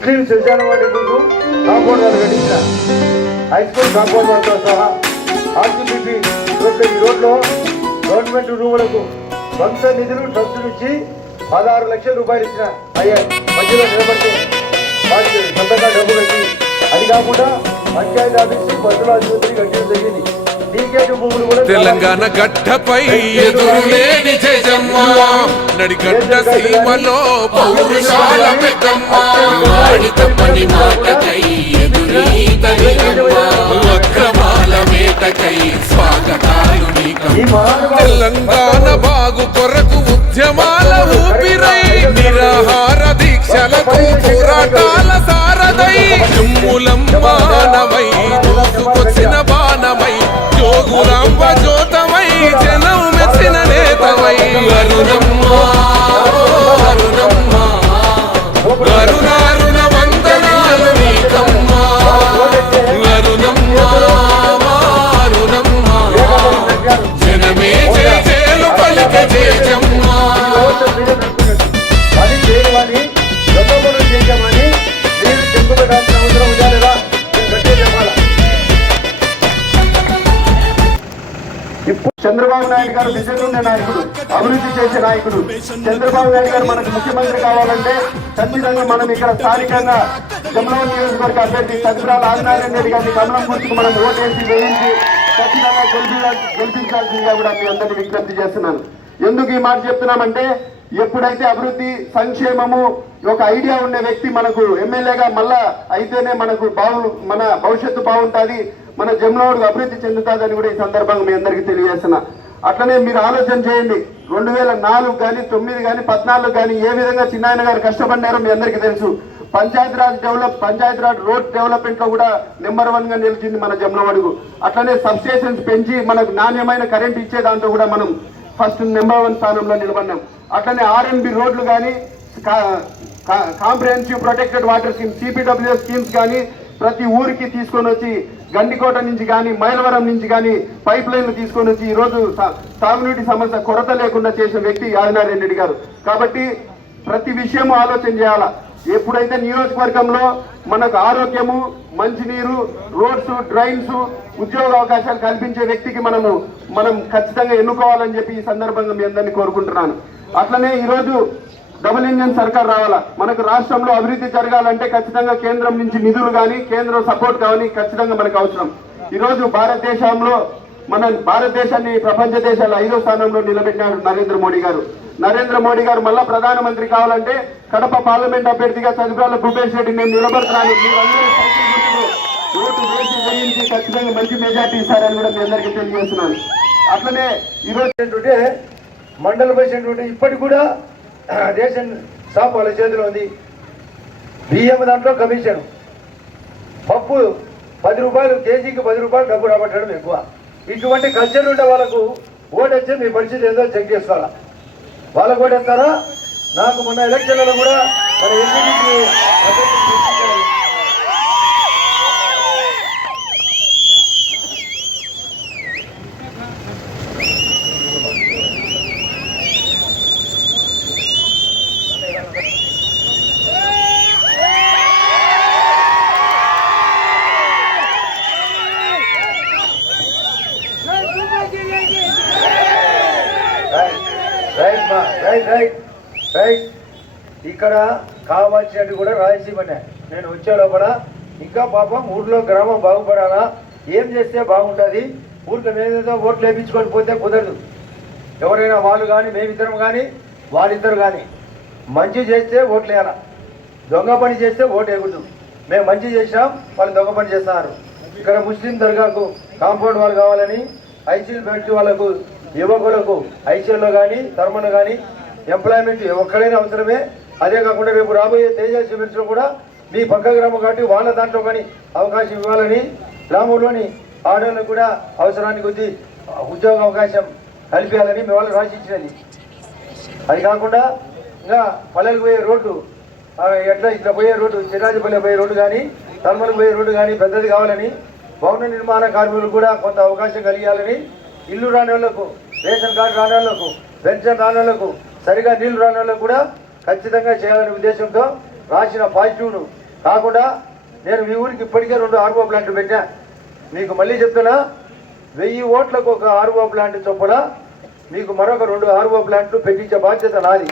ముస్లిం శ్మశాన వాటికు కాంపౌండ్ వాళ్ళు కట్టించిన హై స్కూల్ కాంపౌండ్ వాళ్ళతో సహా ఆర్టీపీపీ రోడ్లు ఈ రోడ్లో గవర్నమెంట్ రూములకు సొంత నిధులు ట్రస్ట్ నుంచి పదహారు లక్షల రూపాయలు ఇచ్చిన అయ్యా మధ్యలో నిలబడితే వాటికి సొంతంగా డబ్బు కట్టి అది కాకుండా పంచాయతీ ఆఫీసు బస్సుల ఆసుపత్రి కట్టడం జరిగింది. తెలంగాణ గడ్డపై ఎదురులేని జయజమ్మ. నడిగడ్డ సీమలో పౌరుషాల పెద్దమ్మ. వాడి తప్పని మాటకై ఎదురీతనియమ్మ అక్రమాల మేటకై స్వాగతాలు ఈ తెలంగాణ చంద్రబాబు నాయుడు గారు విజన్ ఉండే నాయకుడు అభివృద్ధి చేసే నాయకుడు. చంద్రబాబు నాయుడు గారు మనకు ముఖ్యమంత్రి కావాలంటే ఖచ్చితంగా మనం ఇక్కడ స్థానికంగా జమలవ నియోజకవర్గ అభ్యర్థి సత్యరాల ఆదినారాయణ రెడ్డి గారిని కమలం గుర్తుకు మనం ఓటేసి వేయించి ఖచ్చితంగా గెలిపించాల్సిందిగా కూడా మీ అందరినీ విజ్ఞప్తి చేస్తున్నాను. ఎందుకు ఈ మాట చెప్తున్నామంటే ఎప్పుడైతే అభివృద్ధి సంక్షేమము ఒక ఐడియా ఉండే వ్యక్తి మనకు ఎమ్మెల్యేగా మళ్ళా అయితేనే మనకు బాగు మన భవిష్యత్తు బాగుంటుంది మన జమ్లోడు అభివృద్ధి చెందుతుందని కూడా ఈ సందర్భంగా మీ అందరికీ తెలియజేస్తున్నా. అట్లనే మీరు ఆలోచన చేయండి. రెండు వేల నాలుగు కానీ తొమ్మిది కానీ పద్నాలుగు కానీ ఏ విధంగా చిన్నాయన గారు కష్టపడినారో మీ అందరికీ తెలుసు. పంచాయతీరాజ్ డెవలప్ పంచాయతీరాజ్ రోడ్ డెవలప్మెంట్లో కూడా నెంబర్ వన్గా నిలిచింది మన జమ్లమడుగు. అట్లనే సబ్స్టేషన్స్ పెంచి మనకు నాణ్యమైన కరెంట్ ఇచ్చే దాంట్లో కూడా మనం ఫస్ట్ నెంబర్ వన్ స్థానంలో నిలబడినాం అట్లనే ఆర్ఎన్బి రోడ్లు కానీ comprehensive protected water scheme CPW schemes కానీ ప్రతి ఊరికి తీసుకొని వచ్చి గండికోట నుంచి కానీ మైలవరం నుంచి కానీ పైప్ లైన్లు తీసుకొని వచ్చి ఈరోజు తాగునీటి సమస్య కొరత లేకుండా చేసిన వ్యక్తి ఆదినారాయణ రెడ్డి గారు. కాబట్టి ప్రతి విషయము ఆలోచన చేయాలా? ఎప్పుడైతే నియోజకవర్గంలో మనకు ఆరోగ్యము మంచినీరు రోడ్స్ డ్రైన్స్ ఉద్యోగ అవకాశాలు కల్పించే వ్యక్తికి మనము మనం ఖచ్చితంగా ఎన్నుకోవాలని చెప్పి ఈ సందర్భంగా మీ అందరినీ కోరుకుంటున్నాను. అట్లనే ఈరోజు డబుల్ ఇంజన్ సర్కార్ రావాలా? మనకు రాష్ట్రంలో అభివృద్ధి జరగాలంటే ఖచ్చితంగా కేంద్రం నుంచి నిధులు కానీ కేంద్రం సపోర్ట్ కానీ ఖచ్చితంగా మనకు అవసరం. ఈరోజు భారతదేశంలో మన భారతదేశాన్ని ప్రపంచ దేశాల ఐదో స్థానంలో నిలబెట్టినారు నరేంద్ర మోడీ గారు. నరేంద్ర మోడీ గారు మళ్ళా ప్రధానమంత్రి కావాలంటే కడప పార్లమెంట్ అభ్యర్థిగా చదువుల భూపేష్ రెడ్డి నేను నిలబడుతున్నాను. ఓటు వేసి వేయించి ఖచ్చితంగా మంచి మెజార్టీ ఇస్తారని కూడా మీ అందరికీ తెలియజేస్తున్నాను. అట్లనే ఈరోజు ఏంటంటే మండల ప్రెసిడెంట్ ఇప్పటికి కూడా రేషన్ షాప్ వాళ్ళ చేతిలో ఉంది. బియ్యం దాంట్లో కమిషన్. పప్పు పది రూపాయలు కేజీకి పది రూపాయలు డబ్బు రాబట్టడం ఎక్కువ. ఇటువంటి కల్చర్ ఉండే వాళ్ళకు ఓటొచ్చి మీ పరిస్థితి ఏదో చెక్ చేసుకోవాలా? వాళ్ళకు ఓటేస్తారా నాకు మొన్న ఎలక్షన్లలో కూడా మన ఎన్నికకి రైట్ మా రైట్ రైట్ రైట్ ఇక్కడ కావాల్సినట్టు కూడా రాయలసీమనే. నేను వచ్చే లోపల ఇంకా పాపం ఊర్లో గ్రామం బాగుపడాలా? ఏం చేస్తే బాగుంటుంది? ఊర్లో మేమేదో ఓట్లు వేయించుకొని పోతే కుదరదు. ఎవరైనా వాళ్ళు కానీ మేమిద్దరం కానీ వాళ్ళిద్దరు కానీ మంచి చేస్తే ఓట్లు వేయాల? దొంగ పని చేస్తే ఓటు వేయకూడదు. మేము మంచి చేసాం వాళ్ళు దొంగ పని చేస్తున్నారు. ఇక్కడ ముస్లిం దర్గాకు కాంపౌండ్ వాళ్ళు కావాలని ఐసీల్ ఫ్యాక్టరీ వాళ్ళకు యువకులకు ఐసీఎల్లో కానీ ధర్మను కానీ ఎంప్లాయ్మెంట్ ఒక్కడైనా అవసరమే. అదే కాకుండా రేపు రాబోయే తేజ శిబిర్స్లో కూడా మీ పక్క గ్రామం కాబట్టి వాళ్ళ దాంట్లో కానీ అవకాశం ఇవ్వాలని గ్రామంలోని ఆడవాళ్ళకు కూడా అవసరానికి కొద్ది ఉద్యోగ అవకాశం కల్పించాలని మీ వాళ్ళు రాసి అది కాకుండా ఇంకా పల్లెలకు పోయే రోడ్డు ఎట్లా ఇట్లా పోయే రోడ్డు చిరాజపల్లి పోయే రోడ్డు కానీ తలమలకు పోయే రోడ్డు కానీ పెద్దది కావాలని భవన నిర్మాణ కార్మికులకు కూడా కొంత అవకాశం కలిగాలని ఇల్లు రాని వాళ్ళకు రేషన్ కార్డు రాని వాళ్ళకు పెన్షన్ రాని వాళ్ళకు సరిగా నీళ్ళు రాని వాళ్ళకు కూడా ఖచ్చితంగా చేయాలనే ఉద్దేశంతో రాసిన పాజిటివ్ను కాకుండా నేను మీ ఊరికి ఇప్పటికే రెండు ఆర్ఓ ప్లాంట్లు పెట్టా. మీకు మళ్ళీ చెప్తున్నా వెయ్యి ఓట్లకు ఒక ఆర్ఓ ప్లాంట్ చొప్పున మీకు మరొక రెండు ఆర్ఓ ప్లాంట్లు పెట్టించే బాధ్యత నాది.